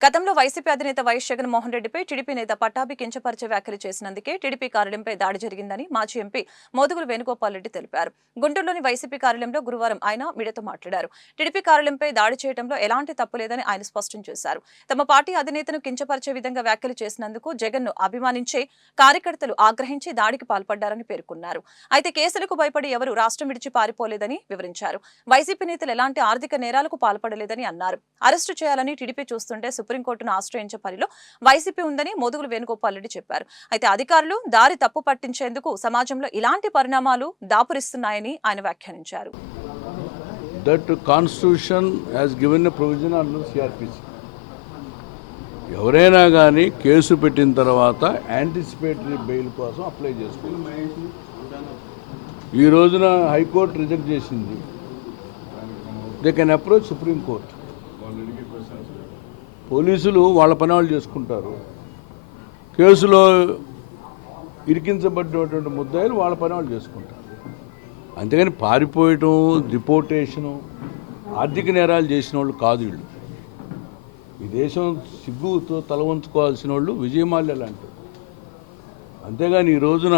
గతంలో వైసీపీ అధినేత వైఎస్ జగన్మోహన్ రెడ్డిపై టీడీపీ నేత పట్టాభి కించపరిచే వ్యాఖ్యలు చేసినందుకే టీడీపీ కార్యాలయంపై దాడి జరిగిందని మాజీ ఎంపీ మోదుగులు వేణుగోపాల్ రెడ్డి తెలిపారు. గుంటూరులోని వైసీపీ కార్యాలయంలో గురువారం ఆయన మీడియాతో మాట్లాడారు. టీడీపీ కార్యాలయంపై దాడి చేయడంలో ఎలాంటి తప్పు లేదని ఆయన స్పష్టం చేశారు. తమ పార్టీ అధినేతను కించపరిచే విధంగా వ్యాఖ్యలు చేసినందుకు జగన్ను అభిమానించే కార్యకర్తలు ఆగ్రహించి దాడికి పాల్పడ్డారని పేర్కొన్నారు. అయితే కేసులకు భయపడి ఎవరు రాష్ట్రం విడిచి పారిపోలేదని వివరించారు. వైసీపీ నేతలు ఎలాంటి ఆర్థిక నేరాలకు పాల్పడలేదని అన్నారు. అరెస్టు చేయాలని టీడీపీ చూస్తుంటే సుప్రీంకోర్టును ఆశ్రయించే పనిలో వైసీపీ ఉందని మోదుగులు వేణుగోపాల్ రెడ్డి చెప్పారు. అయితే అధికారులు దారి తప్పు పట్టించేందుకు సమాజంలో ఇలాంటి పరిణామాలు దాపురిస్తున్నాయని ఆయన వ్యాఖ్యానించారు. That constitution has given a provision ఎవరైనా కానీ కేసు పెట్టిన తర్వాత యాంటిసిపేటరీ బెయిల్ కోసం అప్లై చేసుకోవచ్చు. ఈ రోజున హైకోర్టు రిజెక్ట్ చేసింది. They can approach supreme court పోలీసులు వాళ్ళ పని వాళ్ళు చేసుకుంటారు. కేసులో ఇరికించబడినటువంటి ముద్దాయిలు వాళ్ళ పని వాళ్ళు చేసుకుంటారు. అంతేగాని పారిపోయటం డిపోటేషను ఆర్థిక నేరాలు చేసిన వాళ్ళు కాదు వీళ్ళు. ఈ దేశం సిగ్గుతో తల వంచుకోవాల్సిన వాళ్ళు విజయమాల్య లాంటి అంతేగాని ఈ రోజున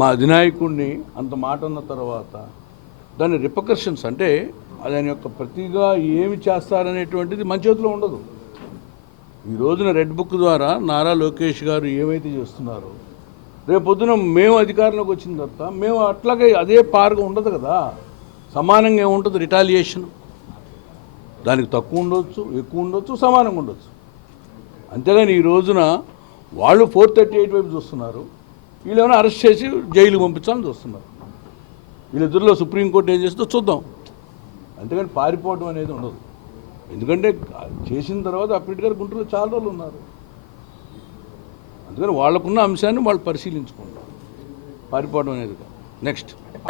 మా అధినాయకుడిని అంత మాట అన్న తర్వాత దాని రిపకర్షన్స్ అంటే దాని యొక్క ప్రతిగా ఏమి చేస్తారనేటువంటిది మన చేతిలో ఉండదు. ఈ రోజున రెడ్ బుక్ ద్వారా నారా లోకేష్ గారు ఏమైతే చేస్తున్నారో రేపు మేము అధికారంలోకి వచ్చిన తర్వాత మేము అట్లాగే అదే పారుగా ఉండదు కదా. సమానంగా ఏముంటుంది? రిటాలియేషన్ దానికి తక్కువ ఉండొచ్చు ఎక్కువ ఉండొచ్చు సమానంగా ఉండొచ్చు. అంతేగాని ఈ రోజున వాళ్ళు ఫోర్ థర్టీ ఎయిట్ వైపు చూస్తున్నారు. వీళ్ళేమైనా అరెస్ట్ చేసి జైలుకి పంపించాలని చూస్తున్నారు. వీళ్ళిద్దరిలో సుప్రీంకోర్టు ఏం చేస్తుందో చూద్దాం. అంతేగాని పారిపోవడం అనేది ఉండదు. ఎందుకంటే చేసిన తర్వాత అప్పటి గారు గుంటూరులో చాలా రోజులు ఉన్నారు. అందుకని వాళ్ళకున్న అంశాన్ని వాళ్ళు పరిశీలించుకుంటారు. పారిపోవడం అనేది నెక్స్ట్